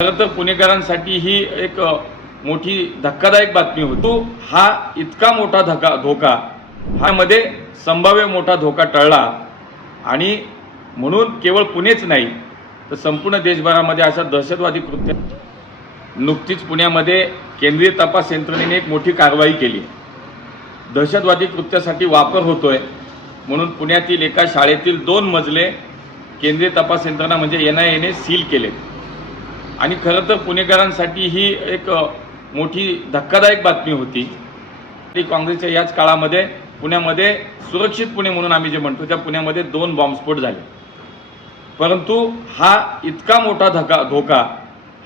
खरं तर पुणेकरांसाठी ही एक मोठी धक्कादायक बातमी होती. हा इतका मोठा धक्का धोका ह्यामध्ये संभाव्य मोठा धोका टळला. आणि म्हणून केवळ पुणेच नाही तर संपूर्ण देशभरामध्ये अशा दहशतवादी कृत्य नुकतीच पुण्यामध्ये केंद्रीय तपास यंत्रणेने एक मोठी कारवाई केली. दहशतवादी कृत्यासाठी वापर होतोय म्हणून पुण्यातील एका शाळेतील दोन मजले केंद्रीय तपास यंत्रणा म्हणजे एन आय एने सील केले आणि खरं तर पुणेकरांसाठी ही एक मोठी धक्कादायक बातमी होती. ती काँग्रेसच्या याच काळामध्ये पुण्यामध्ये सुरक्षित पुणे म्हणून आम्ही जे म्हणतो त्या पुण्यामध्ये दोन बॉम्बस्फोट झाले. परंतु हा इतका मोठा धका धोका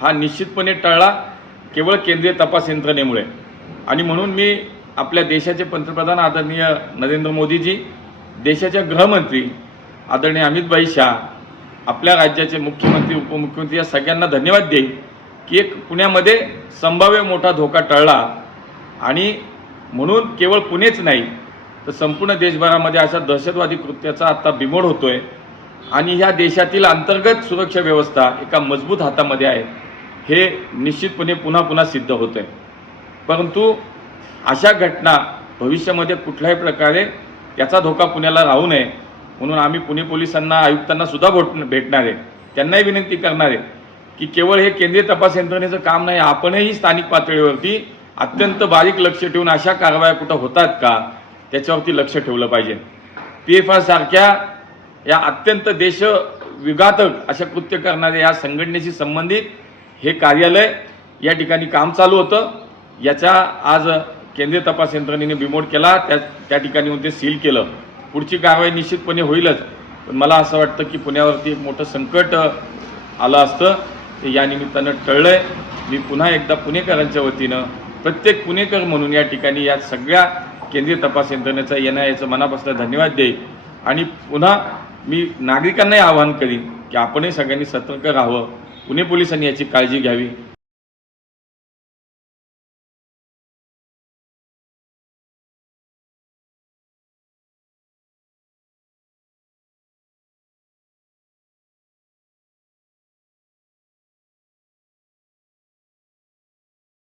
हा निश्चितपणे टळला केवळ केंद्रीय तपास यंत्रणेमुळे. आणि म्हणून मी आपल्या देशाचे पंतप्रधान आदरणीय नरेंद्र मोदीजी देशाच्या गृहमंत्री आदरणीय अमितभाई शाह आपल्या राज्याचे मुख्यमंत्री उपमुख्यमंत्री या सगळ्यांना धन्यवाद देईन की एक पुण्यामध्ये संभाव्य मोठा धोका टळला. आणि म्हणून केवळ पुणेच नाही तर संपूर्ण देशभरामध्ये अशा दहशतवादी कृत्याचा आत्ता बिमोड होतो आहे आणि ह्या देशातील अंतर्गत सुरक्षा व्यवस्था एका मजबूत हातामध्ये आहे. हे निश्चितपणे पुन्हा पुन्हा सिद्ध होतं आहे परंतु अशा घटना भविष्यामध्ये कुठल्याही प्रकारे याचा धोका पुण्याला राहू नये. म्हणून आम्ही पुणे पोलिसांना आयुक्तांना सुद्धा भोट भेटणार आहे. त्यांनाही विनंती करणार आहे की केवळ हे केंद्रीय तपास यंत्रणेचं काम नाही आपणही स्थानिक पातळीवरती अत्यंत बारीक लक्ष ठेवून अशा कारवाया कुठं होतात का त्याच्यावरती लक्ष ठेवलं पाहिजे. पी एफ आर सारख्या या अत्यंत देश विघातक अशा कृत्य करणाऱ्या या संघटनेशी संबंधित हे कार्यालय या ठिकाणी काम चालू होतं. याचा आज केंद्रीय तपास यंत्रणेने बिमोड केला त्या त्या ठिकाणी ते सील केलं. पुढची कारवाई निश्चितपणे होईलच. पण मला असं वाटतं की पुण्यावरती एक मोठं संकट आलं असतं. ते या निमित्तानं टळलंय. मी पुन्हा एकदा पुणेकरांच्या वतीनं प्रत्येक पुणेकर म्हणून या ठिकाणी या सगळ्या केंद्रीय तपास यंत्रणेचा एन आय एचं मनापासून धन्यवाद देईल आणि पुन्हा मी नागरिकांनाही आवाहन करीन की आपणही सगळ्यांनी सतर्क राहावं. पुणे पोलिसांनी याची काळजी घ्यावी.